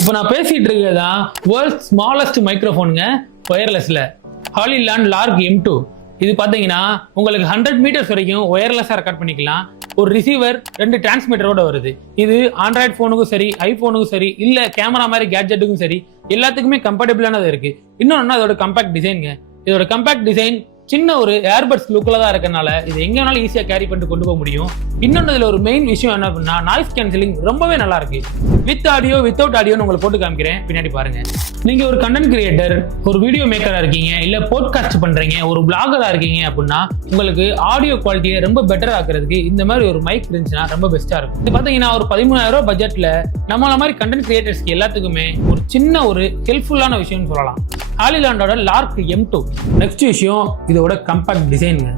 இப்போ நான் பேசிட்டு இருக்கிறதான் வேர்ல்ட் ஸ்மாலஸ்ட் மைக்ரோஃபோனுங்க ஒயர்லெஸ்ல ஹாலிலாண்ட் லார்க் M2. இது பார்த்தீங்கன்னா உங்களுக்கு 100 மீட்டர்ஸ் வரைக்கும் ஒயர்லெஸ்ஸாக ரெக்கார்ட் பண்ணிக்கலாம். ஒரு ரிசீவர் 2 டிரான்ஸ்மிட்டரோட வருது. இது ஆண்ட்ராய்ட் ஃபோனுக்கும் சரி, ஐஃபோனுக்கும் சரி, இல்லை கேமரா மாதிரி கேட்ஜெட்டுக்கும் சரி, எல்லாத்துக்குமே கம்பேட்டபிளானது இருக்கு. இன்னொன்று அதோட கம்பேக்ட் டிசைனுங்க. இதோட கம்பேக்ட் டிசைன் சின்ன ஒரு ஏர்பட்ஸ் லுக்கில் தான் இருக்கனால இது எங்கே வேணாலும் ஈஸியாக கேரி பண்ணிட்டு கொண்டு போக முடியும். இன்னொன்று இதில் ஒரு மெயின் விஷயம் என்ன அப்படின்னா நாய்ஸ் கேன்சலிங் ரொம்பவே நல்லா இருக்கு. வித் ஆடியோ வித்தவுட் ஆடியோன்னு உங்களுக்கு போட்டு காமிக்கிறேன், பின்னாடி பாருங்க. நீங்க ஒரு கண்டென்ட் கிரியேட்டர், ஒரு வீடியோ மேக்கரா இருக்கீங்க, இல்ல போட்காஸ்ட் பண்றீங்க, ஒரு பிளாகரா இருக்கீங்க அப்படின்னா உங்களுக்கு ஆடியோ குவாலிட்டியை ரொம்ப பெட்டர் ஆக்குறதுக்கு இந்த மாதிரி ஒரு மைக் இருந்துச்சுன்னா ரொம்ப பெஸ்டா இருக்கும். இது பாத்தீங்கன்னா ஒரு 13,000 ரூபாய் பட்ஜெட்ல நம்மள மாதிரி கண்டென்ட் கிரியேட்டர்ஸ்க்கு எல்லாத்துக்குமே ஒரு சின்ன ஒரு ஹெல்ப்ஃபுல்லான விஷயம்னு சொல்லலாம். ஹாலிலாண்டோட லார்க் M2. நெக்ஸ்ட் விஷயம் இதோட கம்பேக்ட் டிசைனுங்க.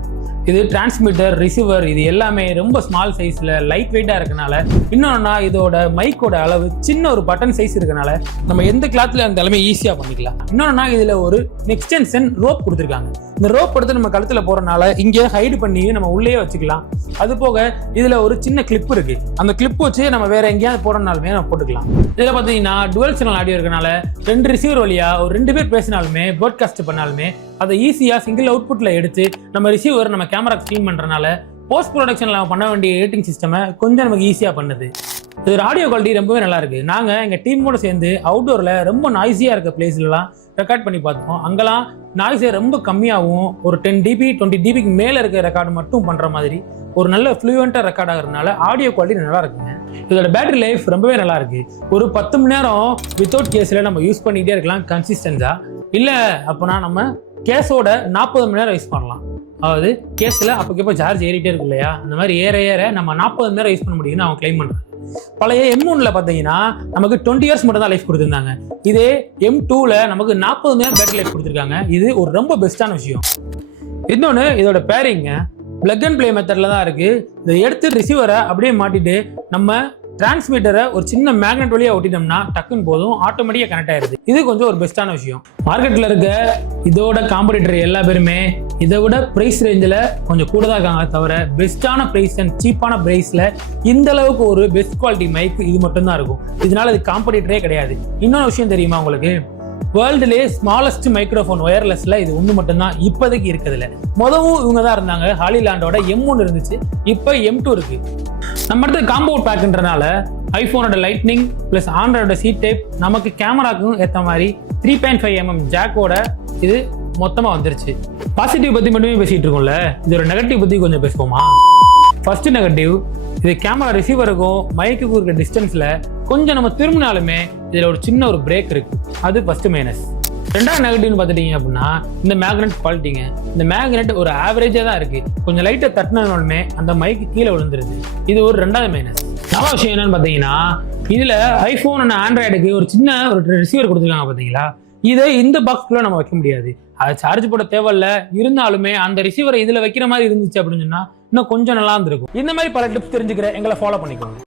இது டிரான்ஸ்மிட்டர், ரிசீவர் இது எல்லாமே ரொம்ப ஸ்மால் சைஸ்ல லைட் வெயிட்டா இருக்கனால, இன்னொன்னா இதோட மைக்கோட அளவு சின்ன ஒரு பட்டன் சைஸ் இருக்கனால நம்ம எந்த கிளாத்ல இருந்தாலுமே ஈஸியா பண்ணிக்கலாம். இன்னொன்னா இதுல ஒரு எக்ஸ்டென்ஷன் ரோப் கொடுத்துருக்காங்க. இந்த ரோப் எடுத்து நம்ம கழுத்துல போறதுனால இங்க ஹைட் பண்ணி நம்ம உள்ளே வச்சுக்கலாம். அது போக இதுல ஒரு சின்ன கிளிப் இருக்கு. அந்த கிளிப் வச்சு நம்ம வேற எங்கேயாவது போடனாலுமே நம்ம போட்டுக்கலாம். இதுல பாத்தீங்கன்னா டுவல் சேனல் ஆடியோ இருக்கனால 2 ரிசீவர் வழியா ஒரு 2 பேர் பேசினாலுமே போட்காஸ்ட் பண்ணாலுமே அதை ஈஸியா சிங்கிள் அவுட்புட்ல எடுத்து நம்ம ரிசீவர் நம்ம கேமரா ஸ்ட்ரீம் பண்றதுனால போஸ்ட் ப்ரொடக்ஷன்ல நம்ம பண்ண வேண்டிய எடிட்டிங் சிஸ்டமை கொஞ்சம் நமக்கு ஈஸியா பண்ணுது. இதோட ஆடியோ குவாலிட்டி ரொம்பவே நல்லா இருக்கு. நாங்க எங்க டீமோட சேர்ந்து அவுட்டோர்ல ரொம்ப நாய்ஸியா இருக்க பிளேஸ்லாம் ரெக்கார்ட் பண்ணி பார்த்தோம். அங்கெல்லாம் நாய்ஸே ரொம்ப கம்மியாகவும் ஒரு 10 dB 20 dBக்கு மேல இருக்க ரெக்கார்டு மட்டும் பண்ற மாதிரி ஒரு நல்ல ஃப்ளூயண்டா ரெக்கார்ட் ஆகுறதுனால ஆடியோ குவாலிட்டி நல்லா இருக்குங்க. இதோட பேட்டரி லைஃப் ரொம்பவே நல்லா இருக்கு. ஒரு 10 மணி நேரம் வித்தவுட் கேஸ்ல நம்ம யூஸ் பண்ணிக்கிட்டே இருக்கலாம் கன்சிஸ்டன்ஸா. இல்ல அப்படின்னா நம்ம கேஸோட 40 மணி நேரம் யூஸ் பண்ணலாம். அதாவது கேஸ்ல அப்பக்கப்போ சார்ஜ் ஏறிட்டே இருக்கு இல்லையா, அந்த மாதிரி ஏற நம்ம 40 மணி நேரம் யூஸ் பண்ண முடியும்னு அவங்க கிளைம் பண்றாங்க. பழைய M1ல பாத்தீங்கன்னா நமக்கு 20 இயர்ஸ் மட்டும் தான் லைஃப் கொடுத்துருந்தாங்க. இதே M2ல நமக்கு 40 மணி நேரம் பேட்டரி லைஃப் கொடுத்துருக்காங்க. இது ஒரு ரொம்ப பெஸ்டான விஷயம். இன்னொன்று இதோட பேரிங்க பிளக் அண்ட் பிளே மெத்தட்ல தான் இருக்கு. இதை எடுத்து ரிசீவரை அப்படியே மாட்டிட்டு நம்ம டிரான்ஸ்மிட்டரை ஒரு சின்ன மேக்னெட் வழியா ஒட்டிட்டோம்னா டக்குன்னு போதும், ஆட்டோமேட்டிக்கா கனெக்ட் ஆயிருது. இது கொஞ்சம் ஒரு பெஸ்டான விஷயம். மார்க்கெட்ல இருக்க இதோட காம்படிட்டர் எல்லா பேருமே இதை விட பிரைஸ் ரேஞ்சில் கொஞ்சம் கூட தான் இருக்காங்க தவிர பெஸ்டான பிரைஸ் அண்ட் சீப்பான பிரைஸ்ல இந்த அளவுக்கு ஒரு பெஸ்ட் குவாலிட்டி மைக் இது மட்டும் தான் இருக்கும். இதனால இது காம்படிட்டரே கிடையாது. இன்னொரு விஷயம் தெரியுமா உங்களுக்கு, வேர்ல்டுலேயே ஸ்மாலஸ்ட் மைக்ரோஃபோன் ஒயர்லெஸ்ல இது ஒன்று மட்டும்தான் இப்போதைக்கு இருக்குதுல. முதவும் இவங்க தான் இருந்தாங்க. ஹாலிலாண்டோட M1 இருந்துச்சு, இப்போ M2 இருக்கு. நம்ம அடுத்து காம்போ பேக்ன்றனால ஐபோனோட லைட்னிங் பிளஸ் ஆண்ட்ராய்டோட சி டைப் நமக்கு கேமராக்கும் ஏற்ற மாதிரி 3.5mm ஜாக்கோட இது மொத்தமாக வந்துருச்சு. பாசிட்டிவ் பற்றி மட்டுமே பேசிட்டு இருக்கோம்ல, இதோட நெகட்டிவ் பற்றி கொஞ்சம் பேசுவோமா? ஃபர்ஸ்ட் நெகட்டிவ், இது கேமரா ரிசீவருக்கும் மைக்குக்கும் இருக்க டிஸ்டன்ஸ்ல கொஞ்சம் நம்ம திரும்பினாலுமே இதுல ஒரு சின்ன ஒரு பிரேக் இருக்கு. அது ஃபர்ஸ்ட் மைனஸ். ரெண்டாவது நெகட்டிவ்னு பார்த்துட்டீங்க அப்படின்னா இந்த மேக்னெட் குவாலிட்டிங்க. இந்த மேக்னெட் ஒரு ஆவரேஜா தான் இருக்கு. கொஞ்சம் லைட்டை தட்டினாலுமே அந்த மைக்கு கீழே விழுந்துருது. இது ஒரு ரெண்டாவது மைனஸ். நல்ல விஷயம் என்னன்னு பார்த்தீங்கன்னா இதுல ஐபோன் அண்ட் ஆண்ட்ராய்டுக்கு ஒரு சின்ன ஒரு ரிசீவர் கொடுத்துருக்காங்க பார்த்தீங்களா. இதை இந்த பாக்ஸ்குள்ள நம்ம வைக்க முடியாது. அதை சார்ஜ் போட தேவையில்ல. இருந்தாலுமே அந்த ரிசீவரை இதுல வைக்கிற மாதிரி இருந்துச்சு அப்படின்னு சொன்னா இன்னும் கொஞ்சம் நல்லா இருந்திருக்கும். இந்த மாதிரி பல டிப்ஸ் தெரிஞ்சுக்கிற எங்களை ஃபாலோ பண்ணிக்கோங்க.